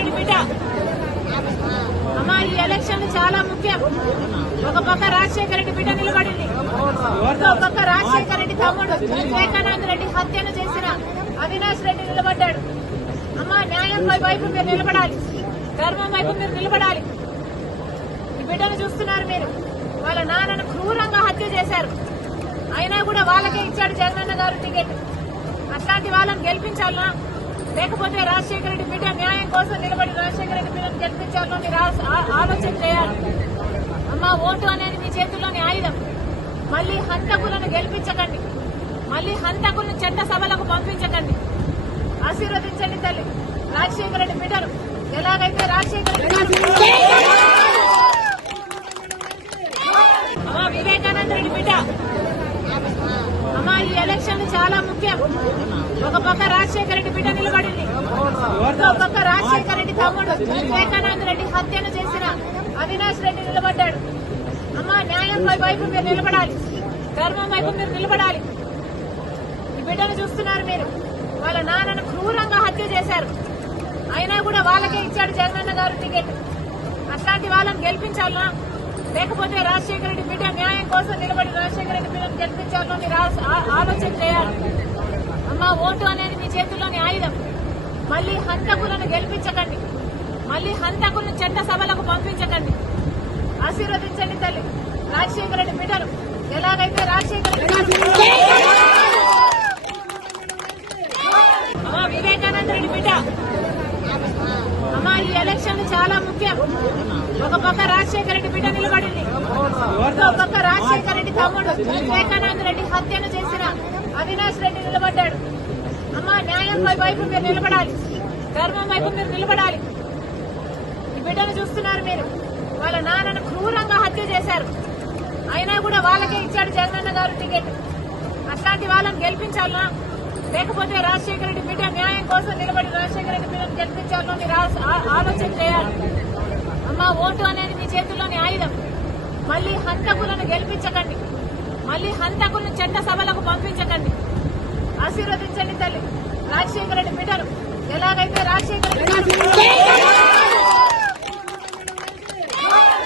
రెడ్డి బిడ్డ అమ్మా ఈ ఎలక్షన్ చాలా ముఖ్యం. ఒక పక్క రాజశేఖర రెడ్డి బిడ్డ నిలబడింది, ఇంకో పక్క రాజశేఖర రెడ్డి తమ్ముడు వివేకానంద రెడ్డి హత్యను చేసిన అవినాష్ రెడ్డి నిలబడ్డాడు. అమ్మా న్యాయం వైపు మీరు నిలబడాలి, ధర్మం వైపు మీరు నిలబడాలి. ఈ బిడ్డను చూస్తున్నారు మీరు. వాళ్ళ నాన్నను క్రూరంగా హత్య చేశారు, అయినా కూడా వాళ్ళకే ఇచ్చాడు జగనన్న గారు టికెట్. అట్లాంటి వాళ్ళని గెలిపించాలనా, లేకపోతే రాజశేఖర రెడ్డి బిడ్డ న్యాయం కోసం నిలబడి రాజశేఖర రెడ్డి బిడ్డను గెలిపించాలనో మీరు ఆలోచన చేయాలి. అమ్మ ఓటు అనేది మీ చేతుల్లోని ఆయుధం. మళ్లీ హంతకులను గెలిపించకండి, మళ్లీ హంతకులను చట్ట సభలకు పంపించకండి. ఆశీర్వదించండి తల్లి రాజశేఖర రెడ్డి బిడ్డను. ఎలాగైతే రాజశేఖర రెడ్డి వివేకానంద రెడ్డి బిడ్డ అమ్మా ఈ ఎలక్షన్ చాలా ముఖ్యం. ఒక పక్క రాజశేఖర రెడ్డి బిడ్డ నిలబడింది, ఇంకో పక్క రాజశేఖర రెడ్డి తమ్ముడు వివేకానంద రెడ్డి హత్యను చేసిన అవినాష్ రెడ్డి నిలబడ్డాడు. అమ్మా న్యాయం వైపు మీరు నిలబడాలి, ధర్మం వైపు మీరు నిలబడాలి. ఈ బిడ్డను చూస్తున్నారు మీరు. వాళ్ళ నాన్నను క్రూరంగా హత్య చేశారు, అయినా కూడా వాళ్ళకే ఇచ్చాడు జగనన్న గారు టికెట్. అట్లాంటి వాళ్ళని గెలిపించాలనా, లేకపోతే రాజశేఖర రెడ్డి బిడ్డ న్యాయం కోసం నిలబడి రాజశేఖర రెడ్డి బిడ్డను గెలిపించాలనో మీరు ఆలోచన చేయాలి. అమ్మ ఓటు అనేది మీ చేతుల్లోని ఆయుధం. మళ్లీ హంతకులను గెలిపించకండి, మళ్లీ హంతకులను చట్ట సభలకు పంపించకండి. ఆశీర్వదించండి తల్లి రాజశేఖర రెడ్డి బిడ్డను. ఎలాగైతే రాజశేఖర రెడ్డి వివేకానంద రెడ్డి బిడ్డ అమ్మా ఈ ఎలక్షన్ చాలా ముఖ్యం. ఒక పక్క రాజశేఖర రెడ్డి బిడ్డ నిలబడింది, ఇంకో పక్క రాజశేఖర రెడ్డి తమ్ముడు వివేకానంద రెడ్డి హత్యను చేసిన అవినాష్ రెడ్డి నిలబడ్డాడు. అమ్మా న్యాయం వైపు మీరు నిలబడాలి, ధర్మం వైపు మీరు నిలబడాలి. ఈ బిడ్డను చూస్తున్నారు మీరు. వాళ్ళ నాన్నను క్రూరంగా హత్య చేశారు, అయినా కూడా వాళ్ళకే ఇచ్చాడు జగనన్న గారు టికెట్. అట్లాంటి వాళ్ళని గెలిపించాలనా, లేకపోతే రాజశేఖర రెడ్డి బిడ్డ న్యాయం కోసం నిలబడి రాజశేఖర రెడ్డి బిడ్డను గెలిపించాలనో మీరు ఆలోచన చేయాలి. అమ్మ ఓటు అనేది మీ చేతుల్లోని ఆయుధం. మళ్లీ హంతకులను గెలిపించకండి, మళ్లీ హంతకులను చట్ట సభలకు పంపించకండి. ఆశీర్వదించండి తల్లి రాజశేఖర రెడ్డి బిడ్డను. ఎలాగైతే రాజశేఖర రెడ్డి